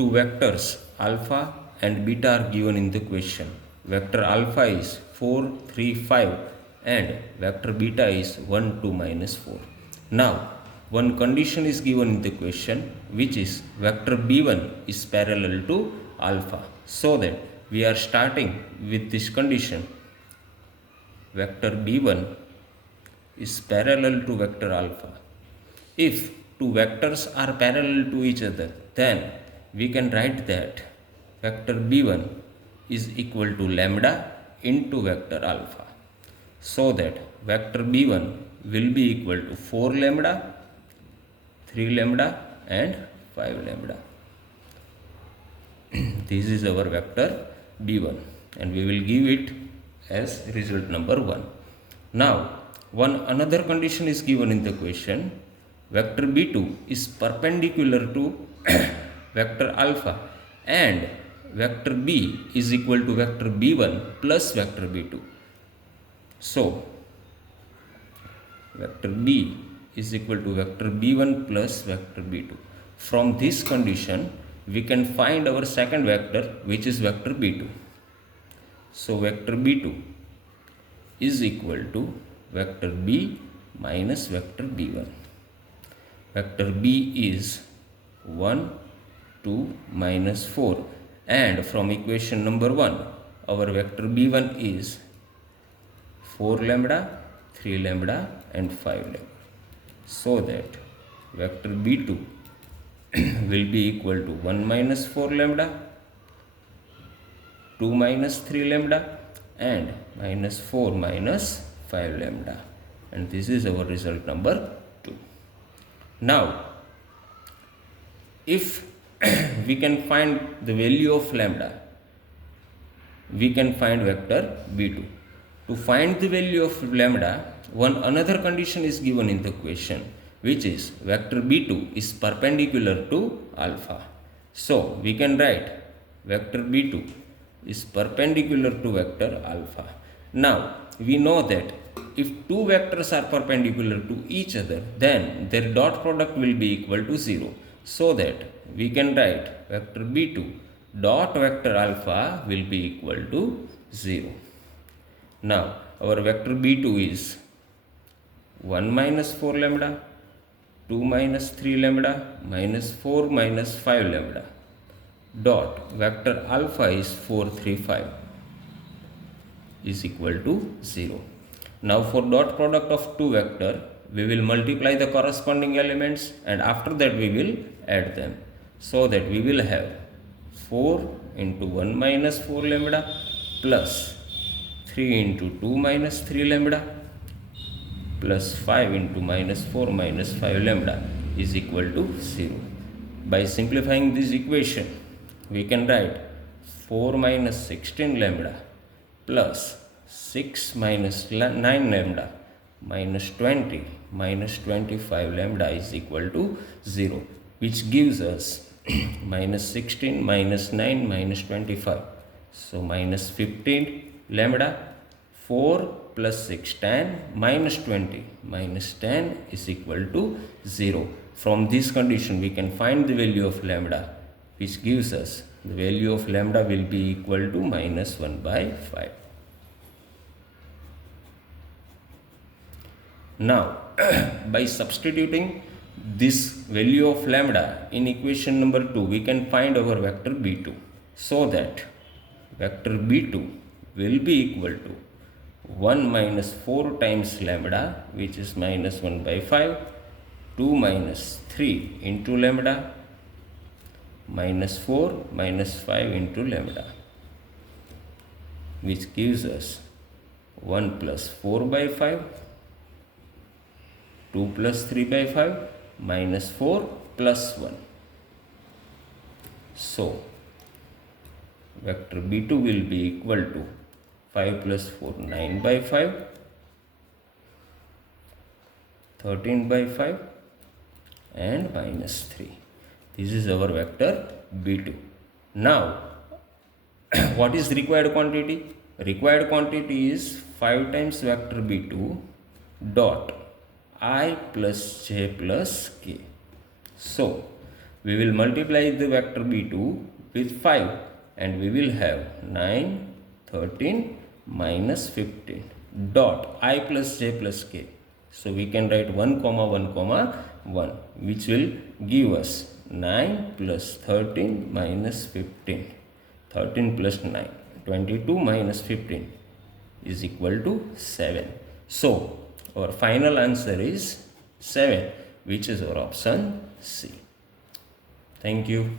two vectors alpha and beta are given in the question. Vector alpha is 4, 3, 5 and vector beta is 1, 2, minus 4. Now, one condition is given in the question, which is vector b1 is parallel to alpha. So that we are starting with this condition. Vector b1 is parallel to vector alpha. If two vectors are parallel to each other, then we can write that vector b1 is equal to lambda into vector alpha. So that vector b1 will be equal to 4 lambda, 3 lambda and 5 lambda. This is our vector b1 and we will give it as result number 1. Now, another condition is given in the question. Vector b2 is perpendicular to vector alpha and vector b is equal to vector b1 plus vector b2. So, vector b is equal to vector b1 plus vector b2. From this condition, we can find our second vector, which is vector b2. So, vector b2 is equal to vector b minus vector b1. Vector b is 1, 2, minus 4 and from equation number 1, our vector b1 is 4 lambda, 3 lambda and 5 lambda. So that vector b2 will be equal to 1 minus 4 lambda, 2 minus 3 lambda and minus 4 minus 5 lambda, and this is our result number 2. Now, if we can find the value of lambda, we can find vector b2. To find the value of lambda, another condition is given in the question, which is vector b2 is perpendicular to alpha. So, we can write vector b2 is perpendicular to vector alpha. Now, we know that if two vectors are perpendicular to each other, then their dot product will be equal to 0. So that we can write vector b2 dot vector alpha will be equal to 0. Now, our vector b2 is 1 minus 4 lambda, 2 minus 3 lambda, minus 4 minus 5 lambda. Dot vector alpha is 4, 3, 5 is equal to 0. Now, for dot product of two vector, we will multiply the corresponding elements and after that we will add them. So that we will have 4 into 1 minus 4 lambda plus 3 into 2 minus 3 lambda plus 5 into minus 4 minus 5 lambda is equal to 0. By simplifying this equation, we can write 4 minus 16 lambda plus 6 minus 9 lambda minus 20 minus 25 lambda is equal to 0, which gives us minus 16 minus 9 minus 25. So, minus 15 lambda, 4 plus 6 10 minus 20 minus 10 is equal to 0. From this condition, we can find the value of lambda, which gives us the value of lambda will be equal to minus 1 by 5. Now, by substituting this value of lambda in equation number 2, we can find our vector b2. So that vector b2 will be equal to 1 minus 4 times lambda, which is minus 1 by 5, 2 minus 3 into lambda, minus 4 minus 5 into lambda, which gives us 1 plus 4 by 5, 2 plus 3 by 5, minus 4 plus 1. So, vector b2 will be equal to 5 plus 4, 9 by 5, 13 by 5 and minus 3. This is our vector b2. Now, what is required quantity? Required quantity is 5 times vector b2 dot I plus j plus k. So, We will multiply the vector b2 with 5 and we will have 9, 13 minus 15 dot I plus j plus k. So we can write 1 comma 1 comma 1, which will give us 9 plus 13 minus 15. 13 plus 9, 22 minus 15 is equal to 7. So our final answer is 7, which is our option C. Thank you.